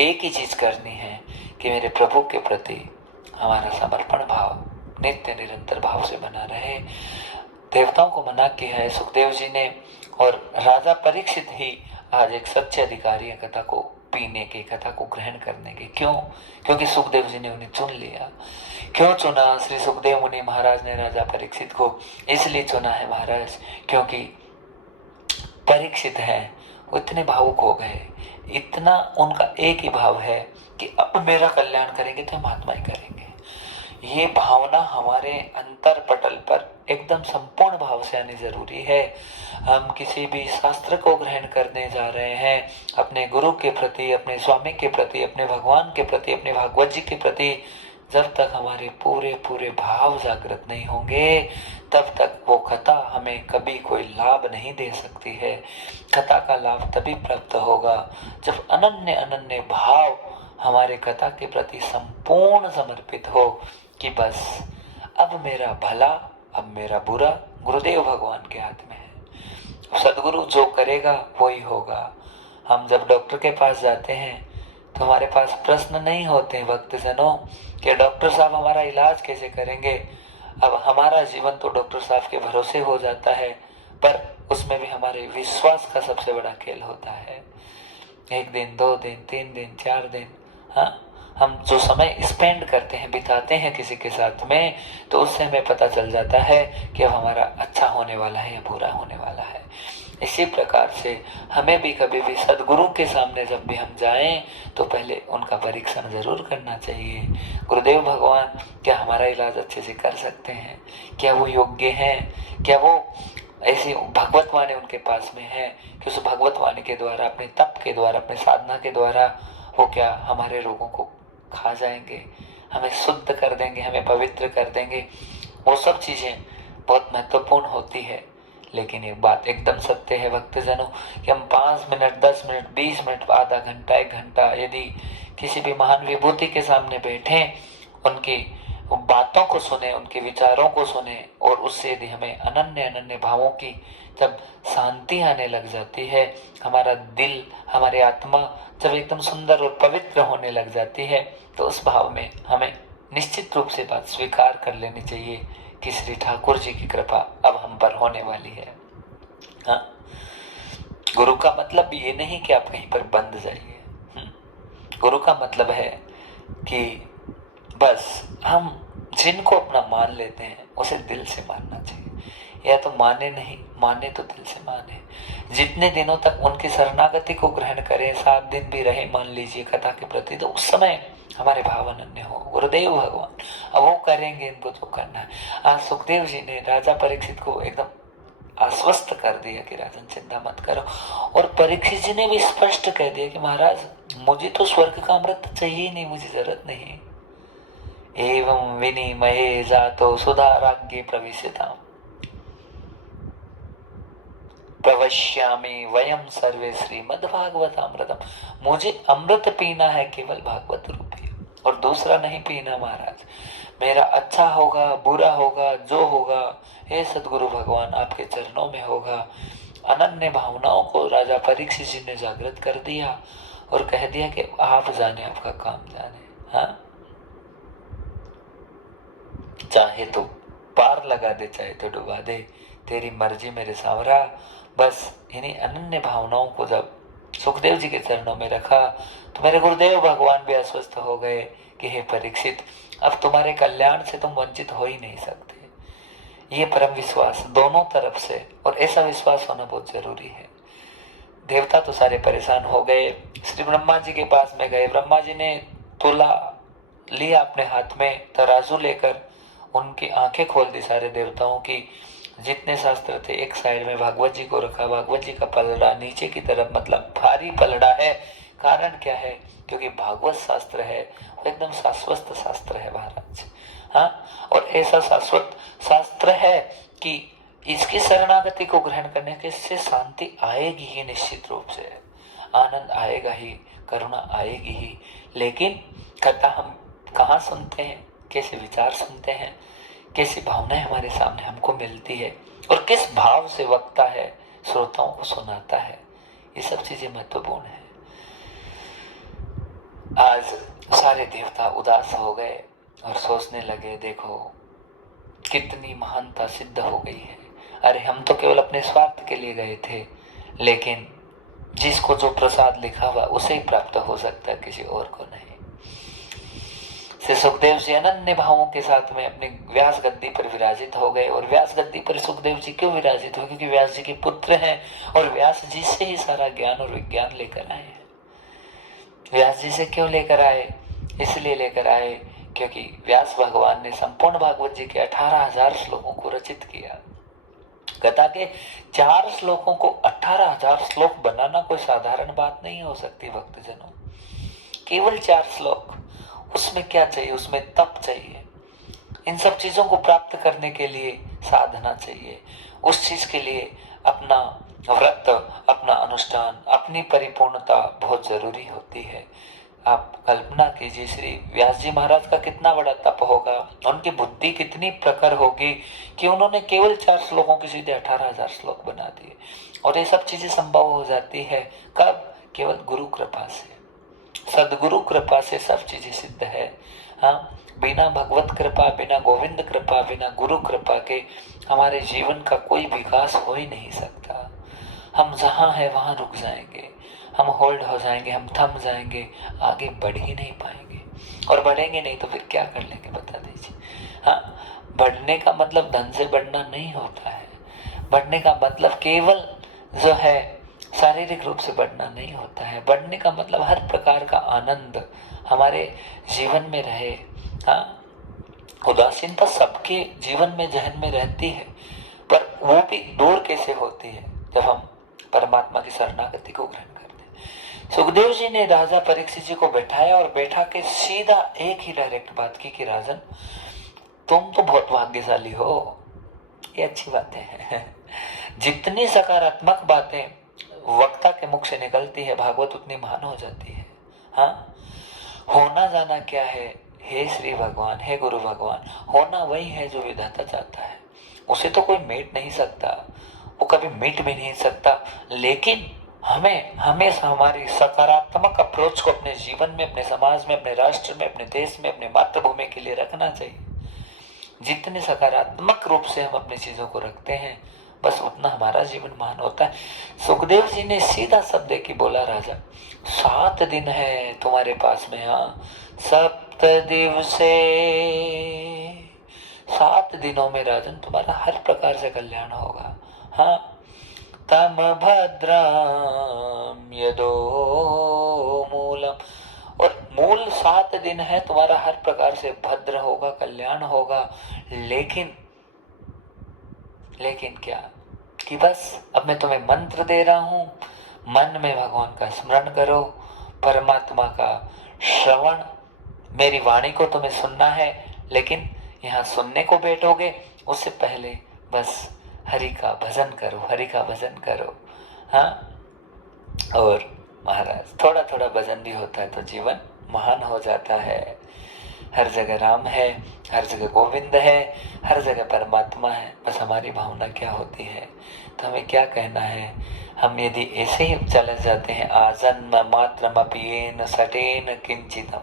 एक ही चीज करनी है कि मेरे प्रभु के प्रति हमारा समर्पण भाव नित्य निरंतर भाव से बना रहे। देवताओं को मना किया है सुखदेव जी ने, और राजा परीक्षित ही आज एक सच्चे अधिकारी है कथा को पीने के, कथा को ग्रहण करने के। क्यों? क्योंकि सुखदेव जी ने उन्हें चुन लिया। क्यों चुना श्री सुखदेव मुनि महाराज ने राजा परीक्षित को? इसलिए चुना है महाराज क्योंकि परीक्षित है वो इतने भावुक हो गए, इतना उनका एक ही भाव है कि अब मेरा कल्याण करेंगे तो महात्मा ही करेंगे। ये भावना हमारे अंतर पटल पर एकदम संपूर्ण भाव से आनी जरूरी है। हम किसी भी शास्त्र को ग्रहण करने जा रहे हैं, अपने गुरु के प्रति, अपने स्वामी के प्रति, अपने भगवान के प्रति, अपने भागवत जी के प्रति जब तक हमारे पूरे पूरे भाव जागृत नहीं होंगे तब तक वो कथा हमें कभी कोई लाभ नहीं दे सकती है। कथा का लाभ तभी प्राप्त होगा जब अनन्य अनन्य भाव हमारे कथा के प्रति संपूर्ण समर्पित हो कि बस अब मेरा भला, अब मेरा बुरा गुरुदेव भगवान के हाथ में है। सदगुरु जो करेगा वही होगा। हम जब डॉक्टर के पास जाते हैं तो हमारे पास प्रश्न नहीं होते भक्तजनों कि डॉक्टर साहब हमारा इलाज कैसे करेंगे। अब हमारा जीवन तो डॉक्टर साहब के भरोसे हो जाता है, पर उसमें भी हमारे विश्वास का सबसे बड़ा खेल होता है। 1 दिन, 2 दिन, 3 दिन, 4 दिन, हाँ, हम जो समय स्पेंड करते हैं, बिताते हैं किसी के साथ में, तो उससे हमें पता चल जाता है कि अब हमारा अच्छा होने वाला है या बुरा होने वाला है। इसी प्रकार से हमें भी कभी भी सदगुरु के सामने जब भी हम जाएं तो पहले उनका परीक्षण जरूर करना चाहिए। गुरुदेव भगवान क्या हमारा इलाज अच्छे से कर सकते हैं? क्या वो योग्य हैं? क्या वो ऐसी भगवत वाणी उनके पास में है कि उस भगवत वाणी के द्वारा, अपने तप के द्वारा, अपने साधना के द्वारा वो क्या हमारे रोगों को खा जाएंगे, हमें शुद्ध कर देंगे, हमें पवित्र कर देंगे? वो सब चीजें बहुत महत्वपूर्ण होती है। लेकिन एक बात एकदम सत्य है भक्तजनों कि हम 5 मिनट, 10 मिनट, 20 मिनट, आधा घंटा, 1 घंटा यदि किसी भी महान विभूति के सामने बैठे, उनकी बातों को सुने, उनके विचारों को सुने, और उससे यदि हमें अनन्य अनन्य भावों की जब शांति आने लग जाती है, हमारा दिल, हमारी आत्मा जब एकदम सुंदर और पवित्र होने लग जाती है, तो उस भाव में हमें निश्चित रूप से बात स्वीकार कर लेनी चाहिए कि श्री ठाकुर जी की कृपा अब हम पर होने वाली है। हाँ, गुरु का मतलब ये नहीं कि आप कहीं पर बंद जाइए। गुरु का मतलब है कि बस हम जिनको अपना मान लेते हैं उसे दिल से मानना चाहिए, या तो माने नहीं, माने तो दिल से माने। जितने दिनों तक उनकी शरणागति को ग्रहण करें, 7 दिन भी रहे मान लीजिए कथा के प्रति, तो उस समय हमारे भाव अनन्य हो। गुरुदेव भगवान अब वो करेंगे इनको जो करना है। आज सुखदेव जी ने राजा परीक्षित को एकदम आश्वस्त कर दिया कि राजन चिंता मत करो, और परीक्षित जी ने भी स्पष्ट कह दिया कि महाराज मुझे तो स्वर्ग का अमृत चाहिए नहीं, मुझे जरूरत नहीं। एवं विनिमये जातो सुधाराग्ये प्रविशताम् प्रवश्यामि वयम सर्वे श्रीमद्भागवतामृतम। मुझे अमृत पीना है केवल भागवत रूपी, और दूसरा नहीं पीना महाराज। मेरा अच्छा होगा, बुरा होगा, जो होगा हे सदगुरु भगवान आपके चरणों में होगा। अनन्य भावनाओं को राजा परीक्षित जी ने जागृत कर दिया और कह दिया कि आप जाने, आपका काम जाने। हाँ, चाहे तो पार लगा दे, चाहे तो डुबा दे, तेरी मर्जी मेरे सावरा। बस इन्हीं अनन्य भावनाओं को जब सुखदेव जी के चरणों में रखा तो मेरे गुरुदेव भगवान भी आश्वस्त हो गए कि हे परीक्षित, अब तुम्हारे कल्याण से तुम वंचित हो ही नहीं सकते। ये परम विश्वास दोनों तरफ से, और ऐसा विश्वास होना बहुत जरूरी है। देवता तो सारे परेशान हो गए, श्री ब्रह्मा जी के पास में गए। ब्रह्मा जी ने तुला लिया अपने हाथ में, तराजू लेकर उनकी आंखें खोल दी सारे देवताओं की। जितने शास्त्र थे एक साइड में भागवत जी को रखा, भागवत जी का पलड़ा नीचे की तरफ, मतलब भारी पलड़ा है। कारण क्या है? क्योंकि भागवत शास्त्र है वो एकदम शाश्वत शास्त्र है महाराज। हाँ, और ऐसा शाश्वत शास्त्र है कि इसकी शरणागति को ग्रहण करने के से शांति आएगी ही, निश्चित रूप से आनंद आएगा ही, करुणा आएगी ही। लेकिन कथा हम कहाँ सुनते हैं, कैसे विचार सुनते हैं, कैसी भावनाएं हमारे सामने हमको मिलती है, और किस भाव से वक्ता है श्रोताओं को सुनाता है, ये सब चीजें महत्वपूर्ण है। सारे देवता उदास हो गए और सोचने लगे, देखो कितनी महानता सिद्ध हो गई है। अरे हम तो केवल अपने स्वार्थ के लिए गए थे, लेकिन जिसको जो प्रसाद लिखा हुआ उसे ही प्राप्त हो सकता है, किसी और को नहीं। से सुखदेव जी अनन्य भावों के साथ में अपनी व्यास गद्दी पर विराजित हो गए। और व्यास गद्दी पर सुखदेव जी क्यों विराजित हुए? क्योंकि व्यास जी के पुत्र हैं और व्यास जी से ही सारा ज्ञान और विज्ञान लेकर आए हैं। व्यास जी से क्यों लेकर आए? इसलिए लेकर आए क्योंकि व्यास भगवान ने संपूर्ण भागवत जी के 18,000 श्लोकों को रचित किया। कथा के 4 श्लोकों को 18,000 श्लोक बनाना कोई साधारण बात नहीं हो सकती भक्तजनों। केवल 4 श्लोक, उसमें क्या चाहिए? उसमें तप चाहिए। इन सब चीजों को प्राप्त करने के लिए साधना चाहिए। उस चीज के लिए अपना व्रत, अपना अनुष्ठान, अपनी परिपूर्णता बहुत जरूरी होती है। आप कल्पना कीजिए श्री व्यास जी महाराज का कितना बड़ा तप होगा, उनकी बुद्धि कितनी प्रखर होगी कि उन्होंने केवल 4 श्लोकों के सीधे 18,000 श्लोक बना दिए। और ये सब चीजें संभव हो जाती है कब? केवल गुरु कृपा से, सदगुरु कृपा से सब चीजें सिद्ध है। हाँ, बिना भगवत कृपा, बिना गोविंद कृपा, बिना गुरु कृपा के हमारे जीवन का कोई विकास हो ही नहीं सकता। हम जहाँ है वहाँ रुक जाएंगे, हम होल्ड हो जाएंगे, हम थम जाएंगे, आगे बढ़ ही नहीं पाएंगे। और बढ़ेंगे नहीं तो फिर क्या कर लेंगे बता दीजिए। हाँ, बढ़ने का मतलब धन से बढ़ना नहीं होता है। बढ़ने का मतलब केवल जो है शारीरिक रूप से बढ़ना नहीं होता है। बढ़ने का मतलब हर प्रकार का आनंद हमारे जीवन में रहे। हाँ, उदासीनता सबके जीवन में, जहन में रहती है, पर वो भी दूर कैसे होती है? जब हम परमात्मा की शरणागति को ग्रहण करते हैं। सुखदेव जी ने राजा परीक्षित जी को बैठाया और बैठा के सीधा एक ही डायरेक्ट बात की कि राजन, तुम तो बहुत भाग्यशाली हो। ये अच्छी बातें हैं। जितनी सकारात्मक बातें वक्ता के मुख से निकलती है, भागवत उतनी महान हो जाती है। हाँ, होना जाना क्या है? हे श्री भगवान, हे गुरु भगवान, होना वही है जो विधाता चाहता है। उसे तो कोई मेट नहीं सकता, वो कभी मिट भी नहीं सकता। लेकिन हमें हमेशा हमारी सकारात्मक अप्रोच को अपने जीवन में, अपने समाज में, अपने राष्ट्र में, अपने देश में, अपने मातृभूमि के लिए रखना चाहिए। जितने सकारात्मक रूप से हम अपनी चीजों को रखते हैं, बस उतना हमारा जीवन महान होता है। सुखदेव जी ने सीधा शब्द की बोला, राजा 7 दिन है तुम्हारे पास में। हाँ, 7 दिवसे, 7 दिनों में राजन तुम्हारा हर प्रकार से कल्याण होगा। हाँ, तम भद्रम यदो मूलम, और मूल 7 दिन है, तुम्हारा हर प्रकार से भद्र होगा, कल्याण होगा। लेकिन क्या कि बस अब मैं तुम्हें मंत्र दे रहा हूं, मन में भगवान का स्मरण करो, परमात्मा का श्रवण, मेरी वाणी को तुम्हें सुनना है। लेकिन यहाँ सुनने को बैठोगे उससे पहले बस हरि का भजन करो, हरि का भजन करो। हाँ, और महाराज थोड़ा थोड़ा भजन भी होता है तो जीवन महान हो जाता है। हर जगह राम है, हर जगह गोविंद है, हर जगह परमात्मा है। बस हमारी भावना क्या होती है, तो हमें क्या कहना है? हम यदि ऐसे ही चले जाते हैं, आजन्म मात्रमपियेन सटेन किंचितम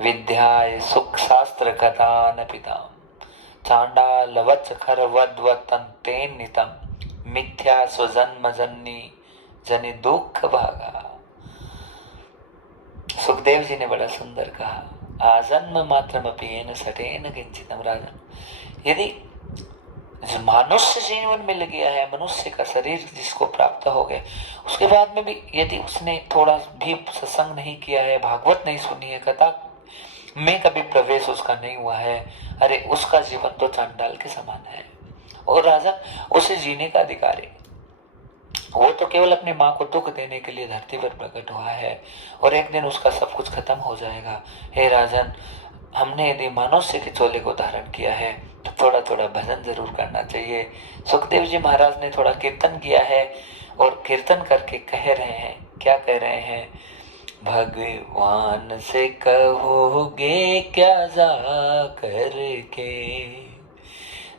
विद्याय सुख शास्त्र कथान पिताम चांडाल वच खरवद्वतंतेन नितम मिथ्या स्वजन्म जन्नी जनि दुख भागा। सुखदेव जी ने बड़ा सुंदर कहा, आजन्म मात्रमपियेन सटेन किंचितम। राजन, यदि मनुष्य जीवन मिल गया है, मनुष्य का शरीर जिसको प्राप्त हो गया, उसके बाद में भी यदि उसने थोड़ा भी सत्संग नहीं किया है, भागवत नहीं सुनी है, कथा में कभी प्रवेश उसका नहीं हुआ है, अरे उसका जीवन तो चांडाल के समान है। और राजन, उसे जीने का अधिकार है। वो तो केवल अपनी माँ को दुख देने के लिए धरती पर प्रकट हुआ है और एक दिन उसका सब कुछ खत्म हो जाएगा। हे राजन, हमने यदि मनुष्य के चोले को धारण किया है तो थोड़ा थोड़ा भजन जरूर करना चाहिए। सुखदेव जी महाराज ने थोड़ा कीर्तन किया है और कीर्तन करके कह रहे हैं, क्या कह रहे हैं? भगवान से कहोगे क्या जा करके,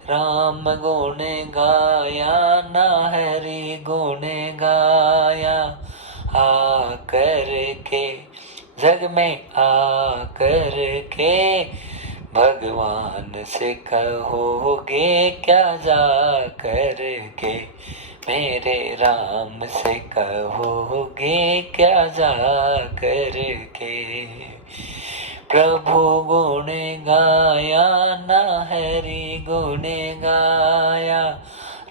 राम गुण गाया ना हरि गुण गाया, आ करके जग में आकर के भगवान से कहोगे क्या जा कर के, मेरे राम से कहोगे क्या जा कर के। प्रभु गुण गाया ना हरि गुण गाया,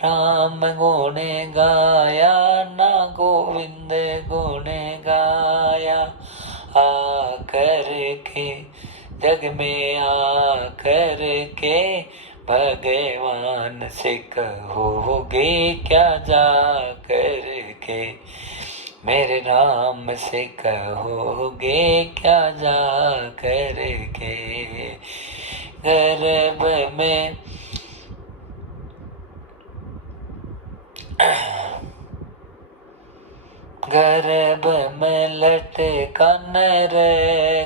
राम गुण गाया ना गोविंद गुण गाया। आकर के जग में आकर के भगवान से कहोगे क्या जा कर के, मेरे राम से कहोगे क्या जा कर के। गर्भ में गर्भ में लटका नर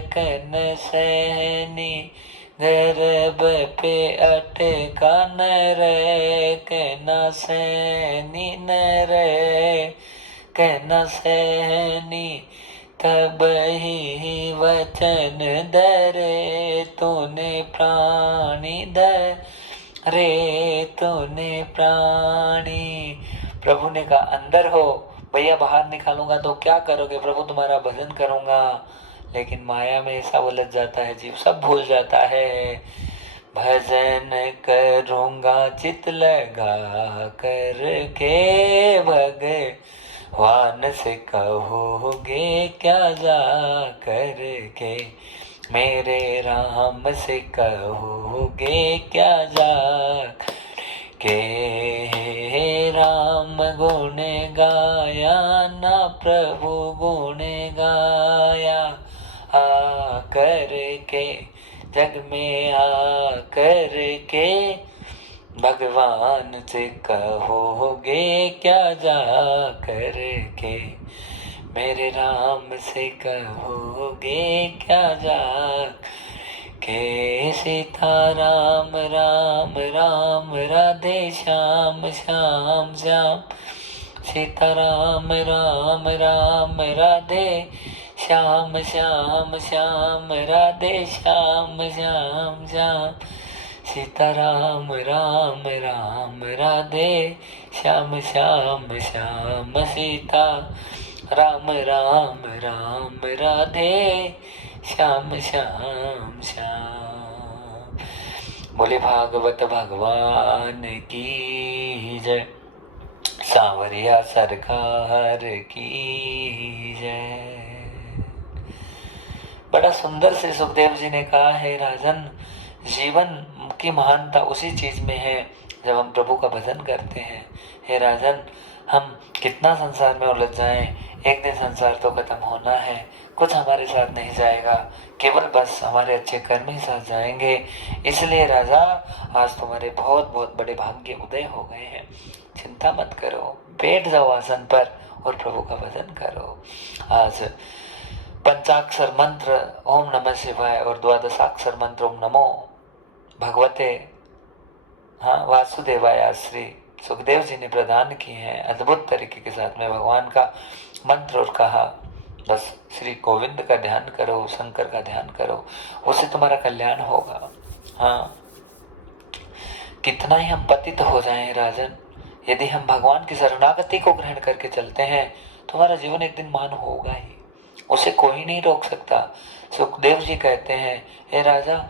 कन सहनी, गर्भ पे अटका नर कहना सहनी, नर कहना सहनी। तब ही वचन धरे तूने प्राणी धरे तूने प्राणी। प्रभु ने कहा अंदर हो, भैया बाहर निकालूंगा तो क्या करोगे? प्रभु तुम्हारा भजन करूंगा। लेकिन माया में ऐसा उलझ जाता है जीव, सब भूल जाता है। भजन करूंगा चित लगा करके, भगवान से कहोगे क्या जा करके, मेरे राम से कहोगे क्या जा के। राम गुण गाया ना प्रभु गुण गाया, आकर के जग में आकर के भगवान से कहोगे क्या जा कर के, मेरे राम से कहोगे क्या जा के। सीता राम राम राम राधे श्याम श्याम श्याम, सीता राम राम राम राधे श्याम श्याम श्याम, राधे श्याम श्याम श्याम। सीता राम राम राम राधे श्याम श्याम श्याम, सीता राम राम राम राधे श्याम श्याम श्याम। बोले भागवत भगवान की जय, सांवरिया सरकार की जय। बड़ा सुंदर से सुखदेव जी ने कहा है राजन, जीवन की महानता उसी चीज में है जब हम प्रभु का भजन करते हैं। हे राजन, हम कितना संसार में उलझ जाएं, एक दिन संसार तो खत्म होना है, कुछ हमारे साथ नहीं जाएगा, केवल बस हमारे अच्छे कर्म ही साथ जाएंगे। इसलिए राजा, आज तुम्हारे बहुत बहुत बड़े भाग्य उदय हो गए हैं। चिंता मत करो, बैठ जाओ आसन पर और प्रभु का भजन करो। आज पंचाक्षर मंत्र ओम नमः शिवाय और द्वादशाक्षर मंत्र ओम नमो भगवते वासुदेवाय श्री सुखदेव जी ने प्रदान किए हैं अद्भुत तरीके के साथ में भगवान का मंत्र, और कहा बस श्री गोविंद का ध्यान करो, शंकर का ध्यान करो, उससे तुम्हारा कल्याण होगा। हाँ, कितना ही हम पतित हो जाएं राजन, यदि हम भगवान की शरणागति को ग्रहण करके चलते हैं तुम्हारा जीवन एक दिन मान होगा ही, उसे कोई नहीं रोक सकता। सुखदेव जी कहते हैं, हे राजा,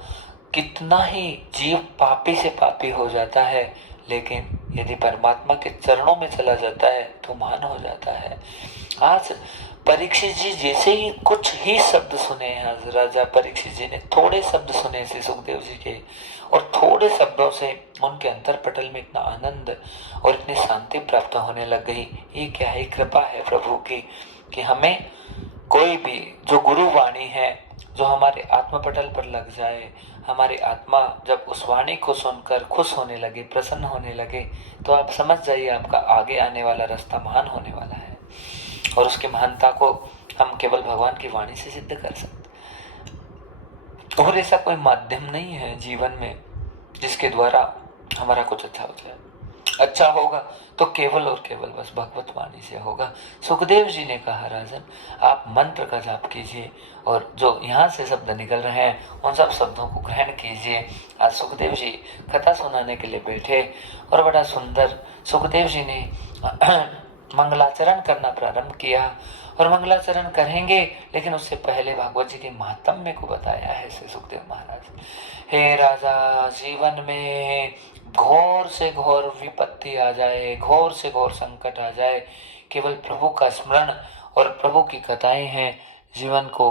कितना ही जीव पापी से पापी हो जाता है, लेकिन यदि परमात्मा के चरणों में चला जाता है तो महान हो जाता है। आज परीक्षित जी जैसे ही कुछ ही शब्द सुने, आज राजा परीक्षित जी ने थोड़े शब्द सुने श्री सुखदेव जी के, और थोड़े शब्दों से उनके अंतरपटल में इतना आनंद और इतनी शांति प्राप्त होने लग गई। ये क्या ही कृपा है प्रभु की कि हमें कोई भी जो गुरु वाणी है जो हमारे आत्मपटल पर लग जाए, हमारी आत्मा जब उस वाणी को सुनकर खुश होने लगे, प्रसन्न होने लगे, तो आप समझ जाइए आपका आगे आने वाला रास्ता महान होने वाला है। और उसकी महानता को हम केवल भगवान की वाणी से सिद्ध कर सकते, और ऐसा कोई माध्यम नहीं है जीवन में जिसके द्वारा हमारा कुछ अच्छा हो जाए। अच्छा होगा तो केवल और केवल बस भगवत वाणी से होगा। सुखदेव जी ने कहा, राजन आप मंत्र का जाप कीजिए और जो यहाँ से शब्द निकल रहे हैं उन सब शब्दों को ग्रहण कीजिए। आज सुखदेव जी कथा सुनाने के लिए बैठे और बड़ा सुंदर सुखदेव जी ने मंगलाचरण करना प्रारंभ किया और मंगलाचरण करेंगे, लेकिन उससे पहले भागवत जी के महात्म्य को बताया है श्री सुखदेव महाराज। हे राजा, जीवन में घोर से घोर विपत्ति आ जाए, घोर से घोर संकट आ जाए, केवल प्रभु का स्मरण और प्रभु की कथाएं हैं जीवन को